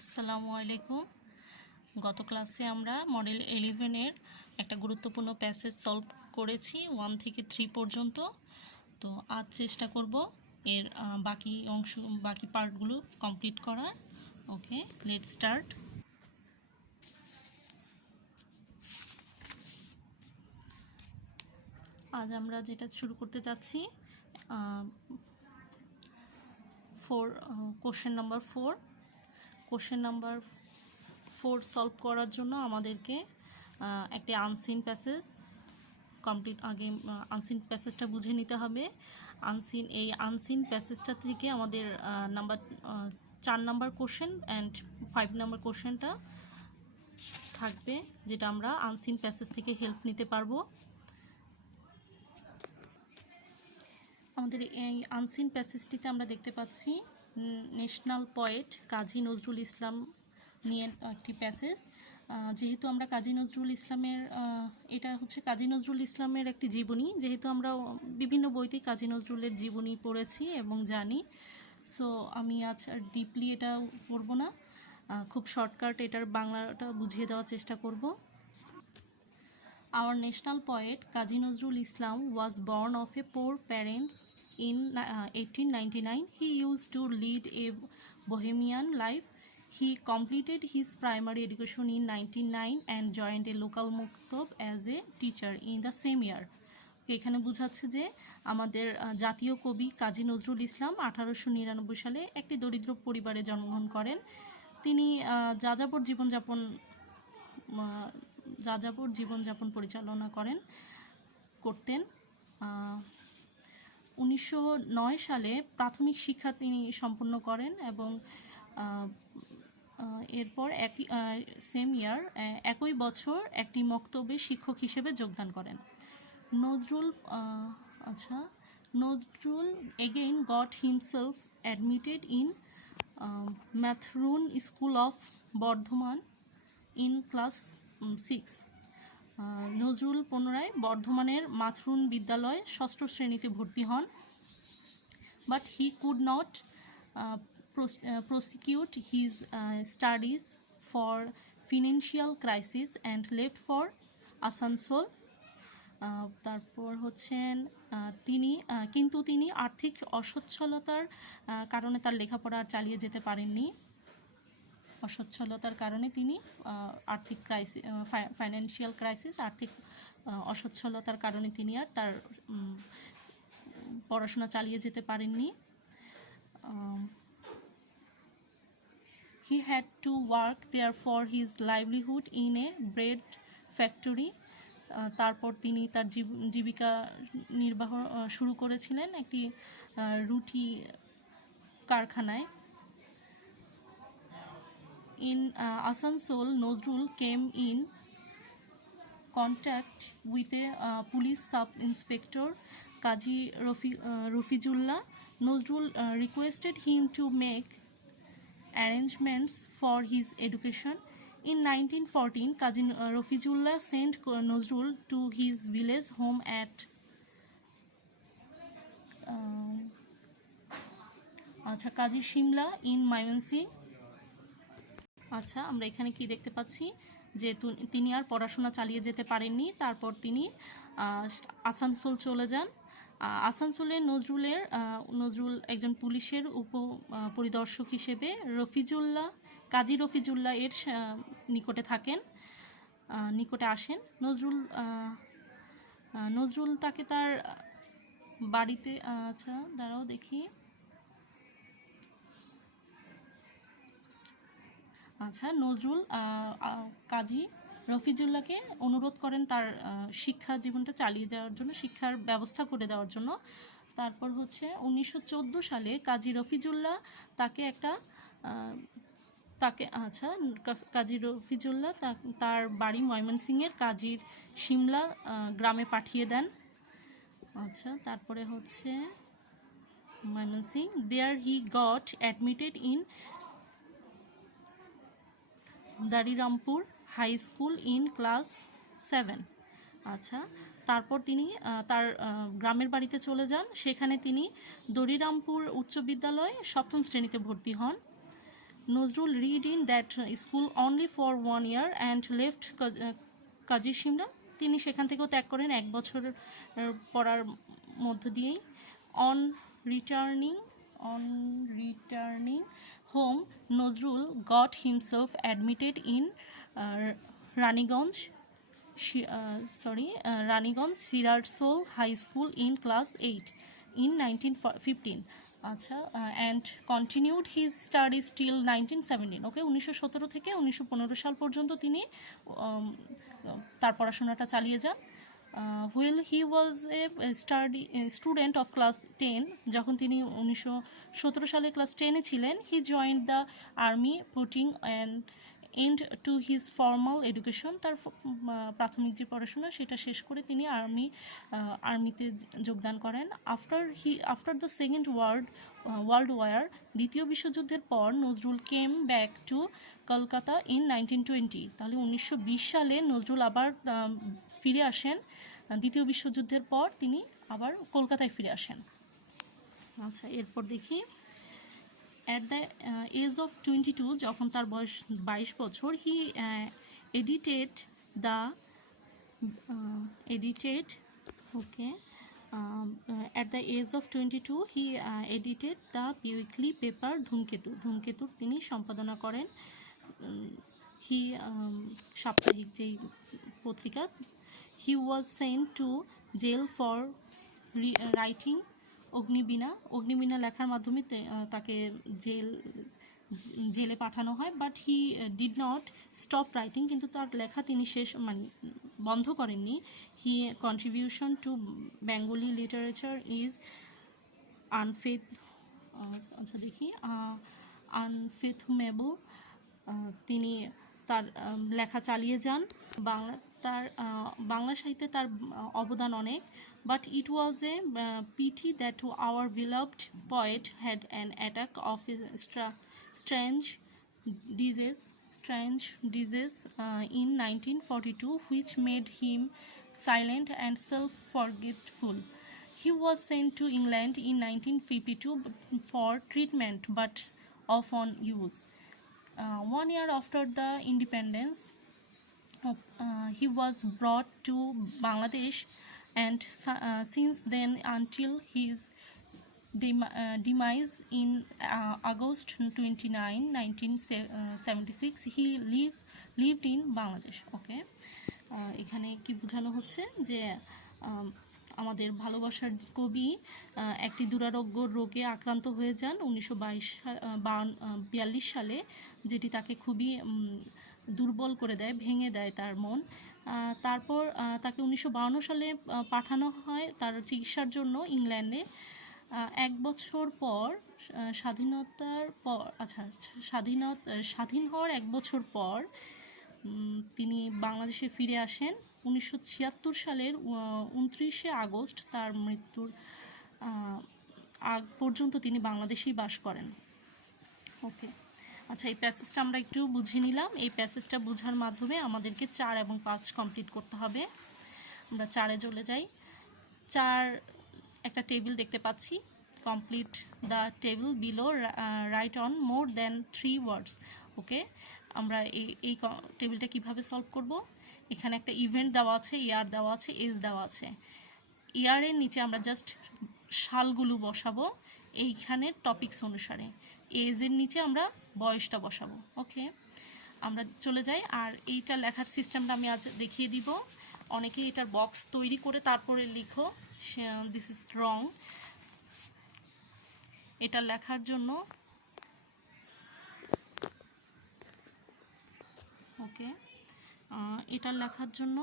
আসসালামু আলাইকুম। গত ক্লাসে আমরা মডেল 11-এর একটা গুরুত্বপূর্ণ প্যাসেজ সলভ করেছি 1 থেকে 3 পর্যন্ত। তো আজ চেষ্টা করব এর বাকি পার্টগুলো কমপ্লিট করার। ওকে, লেটস স্টার্ট। আজ আমরা যেটা শুরু করতে যাচ্ছি কোশ্চেন নাম্বার 4 সলভ করার জন্য আমাদেরকে একটি আনসিন প্যাসেজ আনসিন প্যাসেজটা বুঝে নিতে হবে। আনসিন প্যাসেজটা থেকে আমাদের 4 নাম্বার কোশ্চেন অ্যান্ড 5 নাম্বার কোশ্চেনটা থাকবে, যেটা আমরা আনসিন প্যাসেজ থেকে হেল্প নিতে পারবো। আমাদের এই আনসিন প্যাসেজটিতে আমরা দেখতে পাচ্ছি ন্যাশনাল পোয়েট কাজী নজরুল ইসলাম নিয়ে একটি প্যাসেজ। যেহেতু আমরা কাজী নজরুল ইসলামের এটা হচ্ছে কাজী নজরুল ইসলামের একটি জীবনী, যেহেতু আমরা বিভিন্ন বইতেই কাজী নজরুলের জীবনী পড়েছি এবং জানি, সো আমি আজ ডিপলি এটা পড়ব না, খুব শর্টকাট এটার বাংলাটা বুঝিয়ে দেওয়ার চেষ্টা করব। Our national poet Kazi Nazrul Islam was born of a poor parents in 1899. He used to lead a bohemian life. He completed his primary education in 1909 and joined a local maktab as a teacher in the same year. এখানে বোঝাচ্ছে যে আমাদের জাতীয় কবি কাজী নজরুল ইসলাম 1899 সালে একটি দরিদ্র পরিবারে জন্মগ্রহণ করেন। তিনি যাযাবর জীবনযাপন পরিচালনা করতেন। 1909 সালে প্রাথমিক শিক্ষা তিনি সম্পন্ন করেন এবং এরপর একই বছর একটি মক্তবে শিক্ষক হিসেবে যোগদান করেন। Nazrul again got himself admitted in Mathurun School of Bardhaman in class 6. Nazrul পুনরায় বর্ধমানের মাথরুন বিদ্যালয়ে 6ষ্ঠ শ্রেণীতে ভর্তি হন, but he could not prosecute his studies for financial crisis and left for Asansol. তারপর হচ্ছেন তিনি আর্থিক অসচ্ছলতার কারণে তার লেখাপড়া চালিয়ে যেতে পারেননি। তিনি আর্থিক ফাইন্যান্সিয়াল ক্রাইসিস, আর্থিক অসচ্ছলতার কারণে তিনি আর তার পড়াশোনা চালিয়ে যেতে পারেননি। He had to work there for his livelihood in a bread factory. তারপর তিনি তার জীবিকা নির্বাহ শুরু করেছিলেন একটি রুটি কারখানায়। In Asansol, Nazrul came in contact with a police sub-inspector, Kazi Rafizullah. Nazrul requested him to make arrangements for his education. In 1914, Kazi Rafizullah sent Nazrul to his village home at Kazi Shimla in Mymensingh. আমরা এখানে কি দেখতে পাচ্ছি যে তিনি আর পড়াশোনা চালিয়ে যেতে পারেননি। তারপর তিনি আসানসোল চলে যান। আসানসোলে নজরুল একজন পুলিশের পরিদর্শক হিসেবে কাজী রফিজুল্লাহ এর নিকটে আসেন। নজরুল তাকে তার বাড়িতে দেখি নজরুল কাজী রফিজুল্লাহকে অনুরোধ করেন তার শিক্ষা জীবনটা চালিয়ে দেওয়ার জন্য, শিক্ষার ব্যবস্থা করে দেওয়ার জন্য। তারপর হচ্ছে 1914 সালে কাজী রফিজুল্লাহ তার বাড়ি ময়মনসিংহের কাজীর শিমলা গ্রামে পাঠিয়ে দেন। তারপরে হচ্ছে Mymensingh, there he got admitted in Darirampur high school in class 7। তারপর তিনি তার গ্রামের বাড়িতে চলে যান। সেখানে তিনি দরিরামপুর উচ্চ বিদ্যালয়ে 7ম শ্রেণীতে ভর্তি হন। Nazrul read in that school only for 1 year and left কাজী শিমলা। তিনি সেখান থেকেও ত্যাগ করেন 1 বছর পড়ার মধ্য দিয়েই। on returning home, Nazrul got himself admitted in Raniganj Sirarsol High School in class 8 in 1915. And continued his studies till 1917. Okay, 1917 থেকে 1915 সাল পর্যন্ত তিনি তার পড়াশোনাটা চালিয়ে যান। While he was a student of class 10, যখন তিনি 1917 সালে ক্লাস 10-এ ছিলেন, he joined the army, putting an end to his formal education. তার প্রাথমিক যে পড়াশোনা সেটা শেষ করে তিনি আর্মিতে যোগদান করেন। after the second world war, দ্বিতীয় বিশ্বযুদ্ধের পর Nazrul came back to Kolkata in 1920। তাহলে 1920 সালে নজরুল আবার ফিরে আসেন। দ্বিতীয় বিশ্বযুদ্ধের পর তিনি আবার কলকাতায় ফিরে আসেন। আচ্ছা, এরপর দেখি at the age of 22, যখন তার বয়স 22 বছর, he edited at the age of 22 he edited the weekly paper ধূমকেতু তিনি সম্পাদনা করেন। সাপ্তাহিক যেই পত্রিকা। he was sent to jail for writing Agnibina লেখার মাধ্যমে তাকে জেলে পাঠানো হয়। But he did not stop writing, কিন্তু তার লেখা তিনি বন্ধ করেননি। He contribution to Bengali literature is unfathomable. তিনি তার লেখা চালিয়ে যান। বাংলা সাহিত্যে তার অবদান অনেক। But it was a pity that our beloved poet had an attack of a strange disease in 1942, which made him silent and self-forgetful. He was sent to England in 1952 for treatment, but off on use. 1 year after the independence, he was brought to Bangladesh, and since then until his demise in August 29, 1976, he lived in Bangladesh. Okay, এখানে কি বোঝানো হচ্ছে যে আমাদের ভালোবাসার কবি একটি দুরারোগ্য রোগে আক্রান্ত হয়ে যান 1942 সালে, যেটি তাকে খুবই দুর্বল করে দেয়, ভেঙে দেয় তার মন। তারপর তাকে 1952 সালে পাঠানো হয় তার চিকিৎসার জন্য ইংল্যান্ডে। 1 বছর পর স্বাধীন হওয়ার 1 বছর পর তিনি বাংলাদেশে ফিরে আসেন। 1976 সালের 29শে আগস্ট তার মৃত্যুর আগ পর্যন্ত তিনি বাংলাদেশেই বাস করেন। ওকে, আচ্ছা, এই প্যাসেজটা আমরা একটু বুঝে নিলাম। এই প্যাসেজটা বোঝার মাধ্যমে আমাদেরকে 4 এবং 5 কমপ্লিট করতে হবে। আমরা 4-এ চলে যাই। 4 একটা টেবিল দেখতে পাচ্ছি। Complete the table below, right on more than 3 ওয়ার্ডস। ওকে, আমরা এই টেবিলটা কিভাবে সলভ করব? এখানে একটা ইভেন্ট দেওয়া আছে, ইয়ার দেওয়া আছে, এজ দেওয়া আছে। ইয়ারের নিচে আমরা জাস্ট সালগুলো বসাবো এইখানে টপিকস অনুসারে। এজের নিচে আমরা বয়সটা বসাবো। ওকে, আমরা চলে যাই। আর এইটা লেখার সিস্টেমটা আমি আজ দেখিয়ে দিব। অনেকে এটার বক্স তৈরি করে তারপরে লিখো, দিস ইজ রং। এটা লেখার জন্য ওকে, এটা লেখার জন্য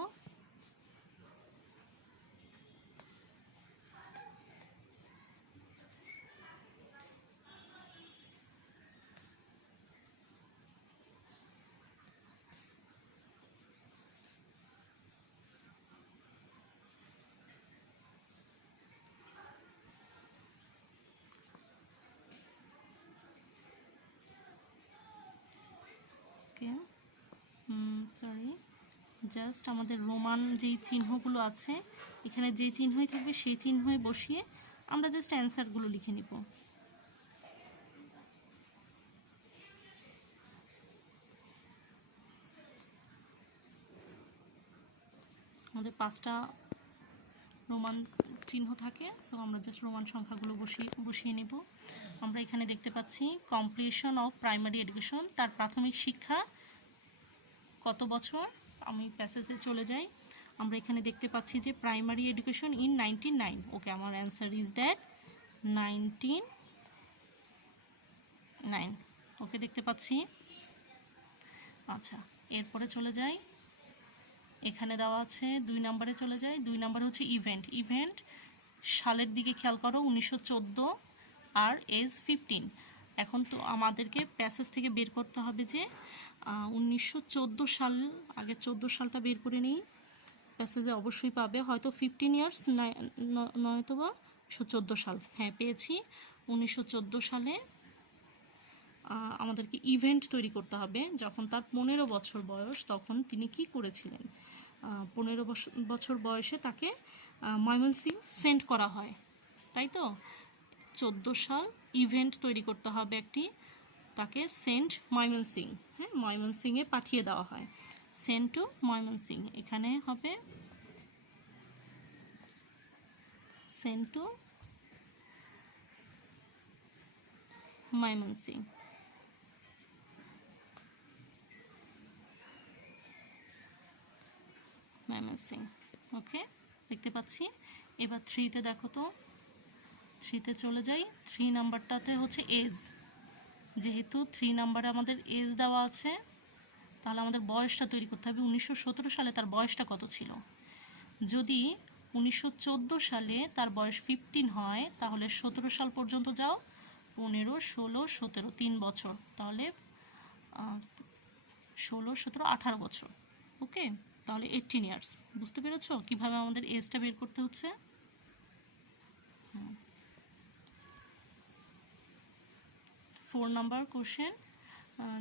জাস্ট আমাদের রোমান যেই চিহ্নগুলো আছে এখানে যে চিহ্নই থাকবে সেই চিহ্নই বসিয়ে আমরা জাস্ট অ্যান্সারগুলো লিখে নিব। আমাদের 5টা রোমান চিহ্ন থাকে, সো আমরা জাস্ট রোমান সংখ্যাগুলো বসিয়ে নেব। আমরা এখানে দেখতে পাচ্ছি কমপ্লিশন অফ প্রাইমারি এডুকেশন, তার প্রাথমিক শিক্ষা কত বছর। আমি প্যাসেজে চলে যাই, আমরা এখানে দেখতে পাচ্ছি যে প্রাইমারি এডুকেশন ইন 1909। ওকে, আমার অ্যান্সার ইজ দ্যাট 1909। ওকে, দেখতে পাচ্ছি। আচ্ছা, এরপরে চলে যাই, এখানে দেওয়া আছে 2 নম্বরে চলে যাই। 2 নম্বর হচ্ছে ইভেন্ট সালের দিকে খেয়াল করো, 1914 আর এজ 15। এখন তো আমাদেরকে প্যাসেজ থেকে বের করতে হবে যে 1914 সাল, আগে 14 সালটা বের করে নিই। প্যাসেজে অবশ্যই পাবে, হয়তো 15 ইয়ার্স নয়তো বা 1914 সাল। হ্যাঁ, পেয়েছি। 1914 সালে আমাদেরকে ইভেন্ট তৈরি করতে হবে। যখন তার 15 বছর বয়স, তখন তিনি কি করেছিলেন? 15 বছর বয়সে তাকে ময়মনসিংহ সেন্ড করা হয়, তাই তো? 14 সাল, ইভেন্ট তৈরি করতে হবে একটি, তাকে সেন্ট ময়মনসিংহ, হ্যাঁ, ময়মনসিংহে পাঠিয়ে দেওয়া হয়। সেন্ট টু ময়মনসিংহ, এখানে হবে সেন্ট টু ময়মনসিংহ। ওকে, দেখতে পাচ্ছি। এবার 3তে দেখো তো, 3তে চলে যাই। 3 নাম্বারটাতে হচ্ছে এজ। যেহেতু 3 নাম্বারে আমাদের এজ দেওয়া আছে, তাহলে আমাদের বয়সটা তৈরি করতে হবে। 1917 সালে তার বয়সটা কত ছিল? যদি 1914 সালে তার বয়স 15 হয়, তাহলে 17 সাল পর্যন্ত যাও, 15, 16, 17, 3 বছর, তাহলে 16, 17, 18 বছর। ওকে, তাহলে 18 ইয়ার্স। বুঝতে পেরেছো কিভাবে আমাদের এজটা বের করতে হচ্ছে? 4 নাম্বার কোশ্চেন,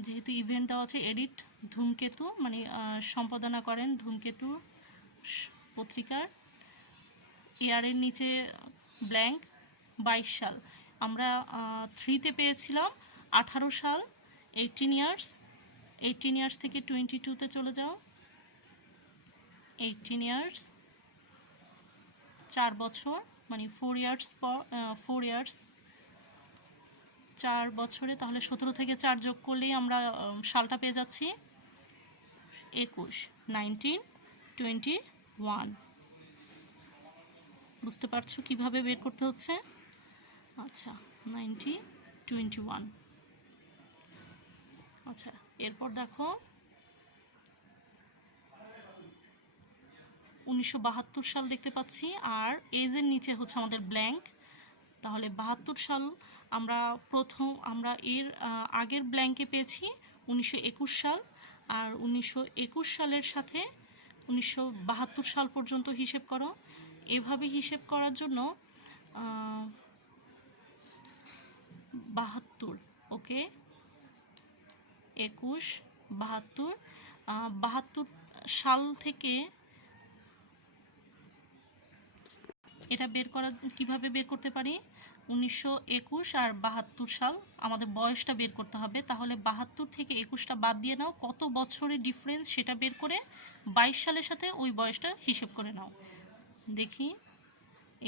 যেহেতু ইভেন্ট দেওয়া আছে, এডিট ধূমকেতু, মানে সম্পাদনা করেন ধূমকেতু পত্রিকার। ইয়ারের নিচে ব্ল্যাঙ্ক, 22 সাল। আমরা 3তে পেয়েছিলাম 18 সাল, 18 ইয়ার্স। 18 ইয়ার্স থেকে 22তে চলে যাও, 18 ইয়ার্স, 4 বছর, মানে 4 ইয়ার্স পর 4 ইয়ার্স, 4 বছরে, তাহলে 17 থেকে 4 যোগ করলেই আমরা সালটা পেয়ে যাচ্ছি 21, 1921। বুঝতে পারছো কিভাবে বের করতে হচ্ছে? আচ্ছা, 1921। আচ্ছা, এরপর দেখো 1972 সাল দেখতে পাচ্ছি, আর এজের নিচে হচ্ছে আমাদের ব্ল্যাঙ্ক। তাহলে 72 সাল আমরা এর আগের ব্ল্যাঙ্কে পেয়েছি 1921 সাল, আর 1921 সালের সাথে 1972 সাল পর্যন্ত হিসেব করো। এভাবে হিসেব করার জন্য 72, ওকে, 21, 72, 72 সাল থেকে এটা কিভাবে বের করতে পারি? 1921 আর 72 সাল, আমাদের বয়সটা বের করতে হবে। তাহলে 72 থেকে 21টা বাদ দিয়ে নাও, কত বছরের ডিফারেন্স সেটা বের করে 22 সালের সাথে ওই বয়সটা হিসেব করে নাও। দেখি,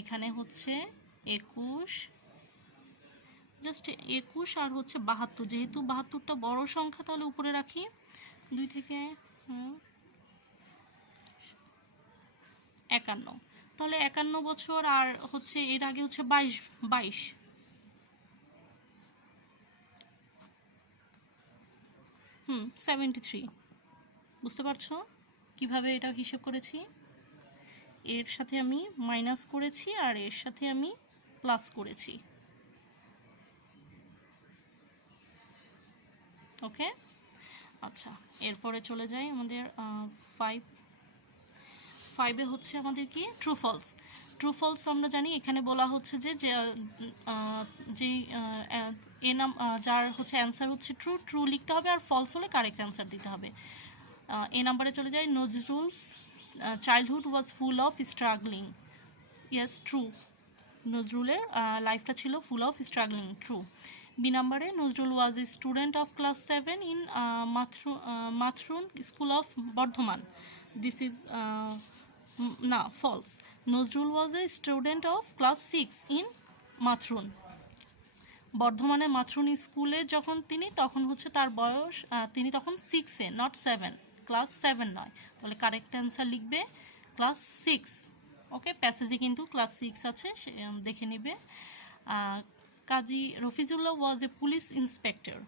এখানে হচ্ছে 21, জাস্ট 21 আর হচ্ছে 72, যেহেতু 72টা বড় সংখ্যা, তাহলে উপরে রাখি। 2 থেকে 51, তাহলে 51 বছর, আর হচ্ছে এর আগে হচ্ছে 22, 73। বুঝতে পারছো কিভাবে এটা হিসেব করেছি? এর সাথে আমি মাইনাস করেছি আর এর সাথে আমি প্লাস করেছি। ওকে, আচ্ছা, এরপরে চলে যাই আমাদের 5-এ হচ্ছে আমাদের কি ট্রু ফলস আমরা জানি। এখানে বলা হচ্ছে যে যার হচ্ছে অ্যান্সার হচ্ছে ট্রু লিখতে হবে, আর ফলস হলে কারেক্ট অ্যান্সার দিতে হবে। এ নাম্বারে চলে যাই, Nazrul's childhood was full of struggling. Yes, true. নজরুলের লাইফটা ছিল full of struggling, true. B নাম্বারে, Nazrul was a student of class 7 in Mathrun school of Bardhaman. This is না, false. Nazrul was a student of class 6 in Mathrun. বর্ধমানের মাথরুন স্কুলে যখন তিনি, তখন হচ্ছে তার বয়স, তিনি তখন 6-এ, নট 7, ক্লাস 7 নয়। তাহলে কারেক্ট অ্যান্সার লিখবে ক্লাস 6। ওকে, প্যাসেজে কিন্তু ক্লাস 6 আছে, দেখে নিবে। কাজী Rafizullah was a police inspector.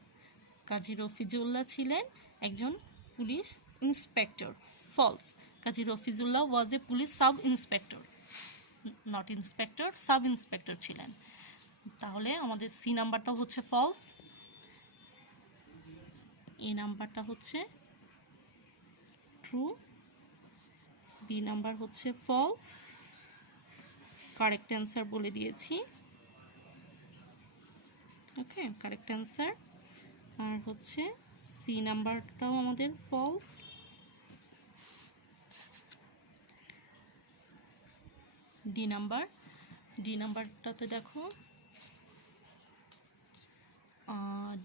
কাজী রফিজুল্লাহ ছিলেন একজন police inspector. False. Kazi Rafizullah was a police sub inspector, not inspector, sub inspector ছিলেন। তাহলে আমাদের সি নাম্বারটাও হচ্ছে ফলস, এ নাম্বারটা হচ্ছে ট্রু, বি নাম্বার হচ্ছে ফলস। কারেক্ট অ্যান্সার বলে দিয়েছি। ওকে, কারেক্ট অ্যান্সার। আর হচ্ছে সি নাম্বারটাও আমাদের ফলস। ডি নাম্বারটাতে দেখো,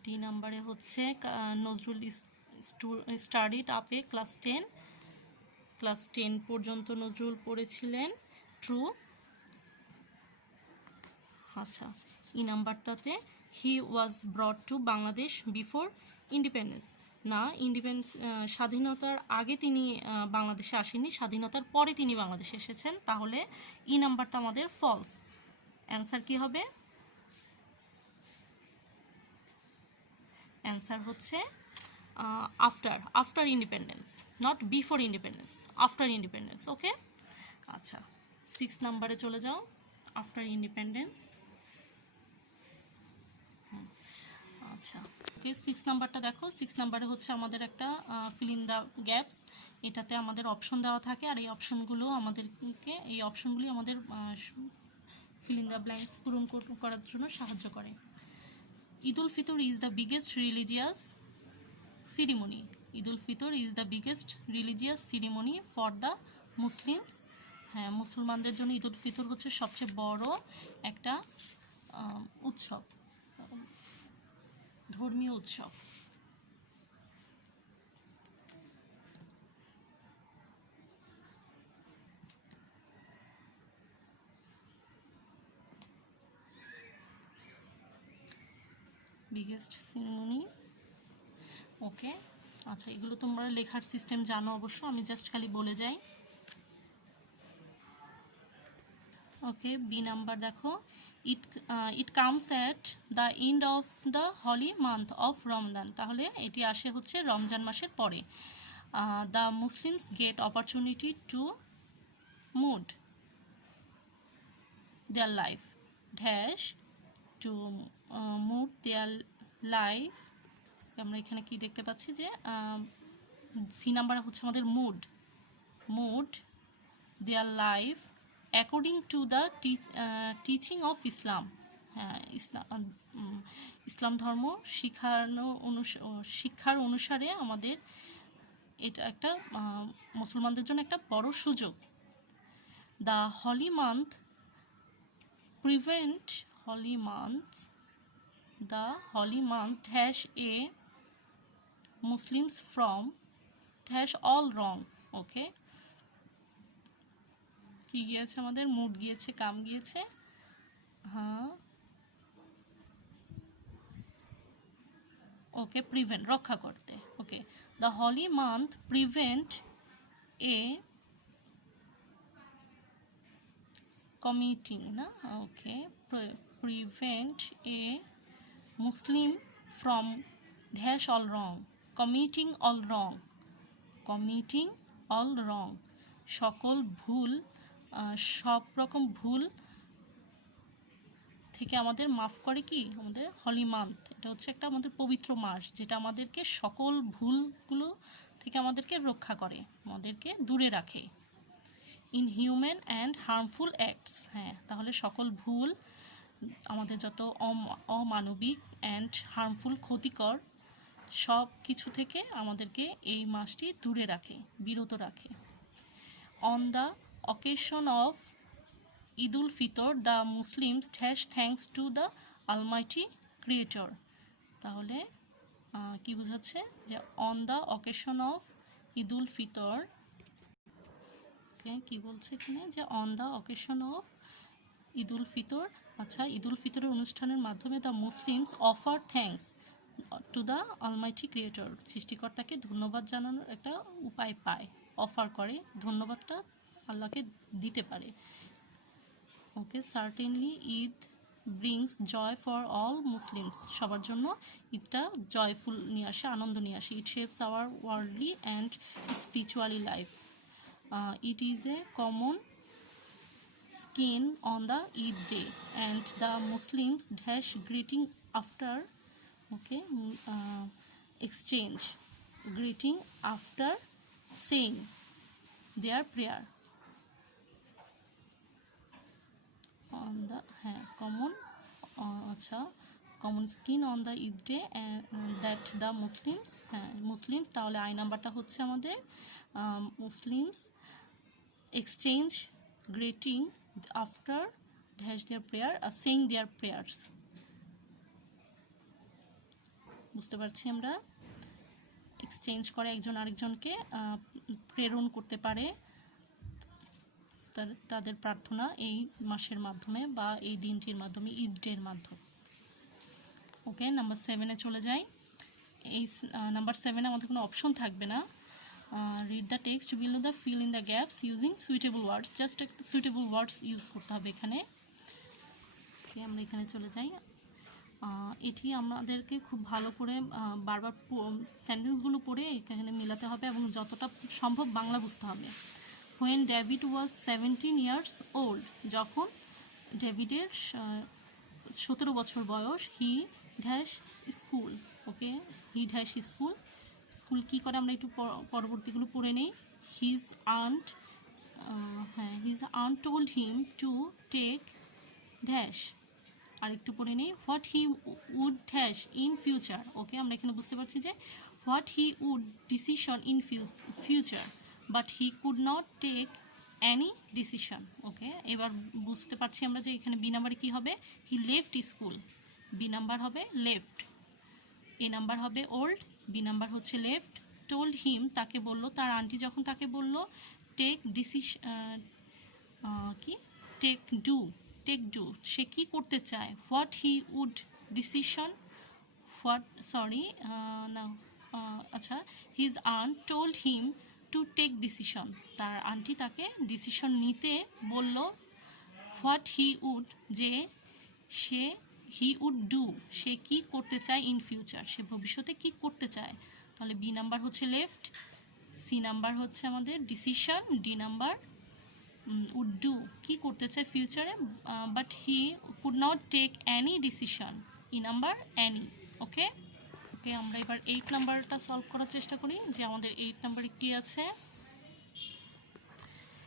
ডি নাম্বারে হচ্ছে Nazrul studied up class 10, class 10 পর্যন্ত নজরুল পড়েছিলেন, ট্রু। আচ্ছা, ই নাম্বারটাতে he was brought to Bangladesh before independence. না, স্বাধীনতার আগে তিনি বাংলাদেশে আসেননি, স্বাধীনতার পরে তিনি বাংলাদেশে এসেছেন। তাহলে ই নাম্বারটা আমাদের ফলস। অ্যান্সার কি হবে? অ্যান্সার হচ্ছে after independence, not before independence, after independence. Okay, আচ্ছা 6 নাম্বারে চলে যাও, আফটার ইন্ডিপেন্ডেন্স। আচ্ছা, ওকে, 6 নাম্বারটা দেখো। 6 নাম্বারে হচ্ছে আমাদের একটা ফিল ইন দ্য গ্যাপস। এটাতে আমাদের অপশন দেওয়া থাকে, আর এই অপশনগুলি আমাদের ফিল ইন দ্য ব্ল্যাঙ্কস পূরণ করার জন্য সাহায্য করে। Eid ul Fitr is the biggest religious ceremony. Eid ul Fitr is the biggest religious ceremony for the Muslims. হ্যাঁ, মুসলমানদের জন্য ঈদুল ফিতর হচ্ছে সবচেয়ে বড় একটা উৎসব, ধর্মীয় উৎসব। Biggest ceremony. ওকে, আচ্ছা, এগুলো তোমরা লেখার সিস্টেম জানো অবশ্য, আমি জাস্ট খালি বলে যাই। ওকে, বি নাম্বার দেখো, it comes at the end of the holy month of Ramzan. তাহলে এটি আসে হচ্ছে রমজান মাসের পরে। The Muslims get opportunity to mould their life dash to mould their life. আমরা এখানে কি দেখতে পাচ্ছি যে সি নাম্বার হচ্ছে আমাদের mould their life according to the teaching of Islam. হ্যাঁ, ইসলাম ধর্ম শিক্ষার অনুসারে আমাদের এটা একটা মুসলমানদের জন্য একটা বড় সুযোগ। The holy month dash a Muslims from dash all wrong. ওকে, কি গিয়েছে আমাদের? মুড গিয়েছে, কাম গিয়েছে। হ্যাঁ, ওকে, প্রিভেন্ট, রক্ষা করতে। Okay, the holy month prevent a committing, না? ওকে, prevent a Muslim from dash all wrong, committing all wrong, সকল ভুল, সব রকম ভুল থেকে আমাদের মাফ করে কি? আমাদের হলি মান্থ। এটা হচ্ছে একটা আমাদের পবিত্র মাস, যেটা আমাদেরকে সকল ভুলগুলো থেকে আমাদেরকে রক্ষা করে, আমাদেরকে দূরে রাখে। Inhuman and harmful acts. হ্যাঁ, তাহলে সকল ভুল, আমাদের যত অমানবিক অ্যান্ড হার্মফুল, ক্ষতিকর সব কিছু থেকে আমাদেরকে এই মাসটি দূরে রাখে, বিরত রাখে। On the occasion of Eid ul Fitr the Muslims has thanks to the almighty creator. তাহলে কি বোঝাচ্ছে? যে on the occasion of Eid ul Fitr okay, কি বলছে এখানে যে on the occasion of Eid ul Fitr. আচ্ছা, ঈদুল ফিতরের অনুষ্ঠানের মাধ্যমে the Muslims offer thanks to the almighty creator, সৃষ্টিকর্তাকে ধন্যবাদ জানানোর একটা উপায় পায়, অফার করে, ধন্যবাদটা আল্লাহকে দিতে পারে। Okay, certainly Eid brings joy for all Muslims, সবার জন্য ঈদটা জয়ফুল নিয়ে আসে, আনন্দ নিয়ে আসে। It shapes our worldly and spiritually life. It is a common skin on the Eid day, and the Muslims dash greeting after, okay, exchange greeting after saying their prayer on the common acha common skin on the Eid day, and that the Muslims Muslim, তাহলে I নাম্বারটা হচ্ছে আমাদের Muslims exchange greeting after dash their prayer, saying their prayers। বুঝতে পারছি আমরা, exchange করে একজন আরেকজনকে প্রেরণ করতে পারে তাদের প্রার্থনা এই মাসের মাধ্যমে বা এই দিনটির মাধ্যমে, ঈদের মাধ্যমে। ওকে, নাম্বার 7-এ চলে যাই। এই নাম্বার 7-এ আমাদের কোনো অপশন থাকবে না। read the text below the fill in the gaps using suitable words, just একটা suitable words ইউজ করতে হবে এখানে। ওকে, আমরা এখানে চলে যাই। এটি আমাদেরকে খুব ভালো করে বারবার সেন্টেন্সগুলো পড়ে এখানে মেলাতে হবে এবং যতটা সম্ভব বাংলা বুঝতে হবে। when David was 17 years old, যখন ডেভিডের 17 বছর বয়স, he dash school, okay, he dash school, school কী করে আমরা একটু পরবর্তীগুলো পড়ে নেই। His aunt told him to take dash, আর একটু পড়ে নেই, what he would dash in future. Okay, আমরা এখানে বুঝতে পারছি যে what he would decision in future, but he could not take any decision. Okay, এবার বুঝতে পারছি আমরা যে এখানে বি নাম্বারে কী হবে, he left school, B number হবে লেফট, এ নাম্বার হবে ওল্ড, বি নাম্বার হচ্ছে লেফট। টোল্ড হিম, তাকে বলল, তার আন্টি যখন তাকে বলল, টেক কি টেক ডু, সে কি করতে চায়, হোয়াট হি উড ডিসিশন, আচ্ছা, his aunt told him to take decision, তার আন্টি তাকে ডিসিশন নিতে বলল। হোয়াট হি উড, যে সে, হি উড ডু, সে কি করতে চায়, ইন ফিউচার, সে ভবিষ্যতে কি করতে চায়। তাহলে বি নাম্বার হচ্ছে লেফট, সি নাম্বার হচ্ছে আমাদের decision, D number would do, কি করতে চায় ফিউচারে, but he could not take any decision, E number any. Okay, আমরা এবার 8 নাম্বারটা সলভ করার চেষ্টা করি, যে আমাদের 8 নাম্বার কি আছে।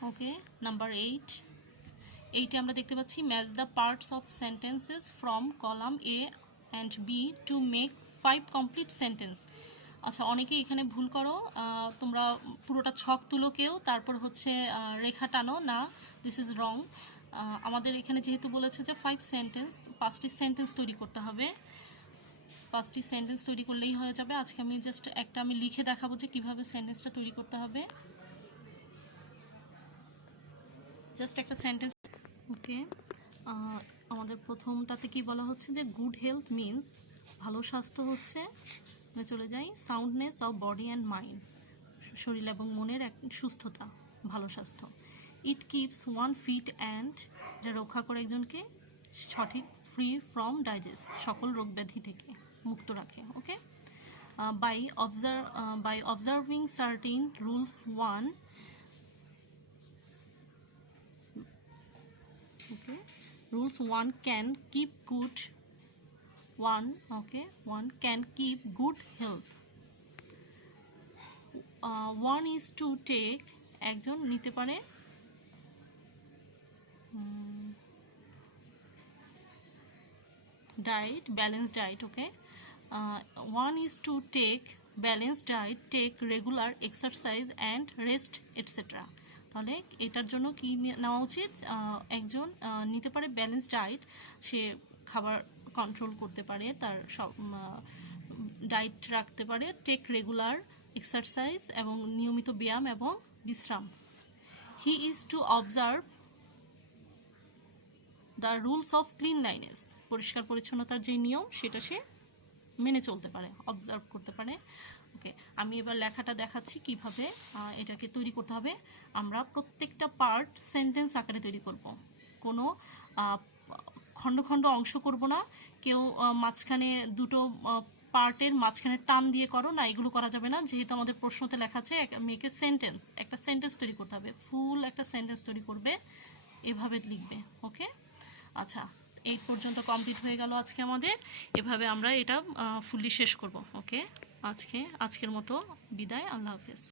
ওকে, নাম্বার 8 আমরা দেখতে পাচ্ছি match the parts of sentences from column A and B to make 5 complete sentence. আচ্ছা, অনেকেই এখানে ভুল করো, তোমরা পুরোটা ছক তুলো কেউ, তারপর হচ্ছে রেখা টানো না, দিস ইজ রং। আমাদের এখানে যেহেতু বলেছে যে 5টি সেন্টেন্স তৈরি করতে হবে, 5টি সেন্টেন্স তৈরি করলেই হয়ে যাবে। আজকে আমি জাস্ট একটা লিখে দেখাবো যে কীভাবে সেন্টেন্সটা তৈরি করতে হবে, জাস্ট একটা সেন্টেন্স। ওকে, আমাদের প্রথমটাতে কি বলা হচ্ছে যে গুড হেলথ মিনস, ভালো স্বাস্থ্য হচ্ছে, চলে যাই, সাউন্ডনেস অফ বডি অ্যান্ড মাইন্ড, শরীর এবং মনের এক সুস্থতা, ভালো স্বাস্থ্য। It keeps one fit and, এটা রক্ষা করে একজনকে সঠিক, ফ্রি ফ্রম ডাইজেস্ট, সকল রোগ ব্যাধি থেকে মুক্ত রাখে। Okay, by observing certain rules 1, okay, rules 1 can keep good, 1 can keep good health। 1 is to take, একজন নিতে পারে, diet, balanced diet। okay, 1 is to take balanced diet, take regular exercise and rest etc। তাহলে এটার জন্য কি নেওয়া উচিত, একজন নিতে পারে ব্যালেন্স ডায়েট, সে খাবার কন্ট্রোল করতে পারে, তার সব ডায়েট রাখতে পারে, টেক রেগুলার এক্সারসাইজ এবং নিয়মিত ব্যায়াম এবং বিশ্রাম। He is to observe the rules of cleanliness, পরিষ্কার পরিচ্ছন্নতার যে নিয়ম সেটা সে মেনে চলতে পারে, অবজার্ভ করতে পারে। ওকে, আমি এবার লেখাটা দেখাচ্ছি কিভাবে এটাকে তৈরি করতে হবে। আমরা প্রত্যেকটা পার্ট সেন্টেন্স আকারে তৈরি করব, কোনো খণ্ড খণ্ড অংশ করব না। কেউ মাঝখানে দুটো পার্টের মাঝখানে টান দিয়ে করো না, এগুলো করা যাবে না। যেহেতু আমাদের প্রশ্নতে লেখা আছে মেকে সেন্টেন্স, একটা সেন্টেন্স তৈরি করতে হবে, ফুল একটা সেন্টেন্স তৈরি করবে, এভাবে লিখবে। ওকে, আচ্ছা, এই পর্যন্ত কমপ্লিট হয়ে গেল আজকে আমাদের। এভাবে আমরা এটা ফুললি শেষ করব। ওকে, আজকের মতো বিদায়, আল্লাহ হাফেজ।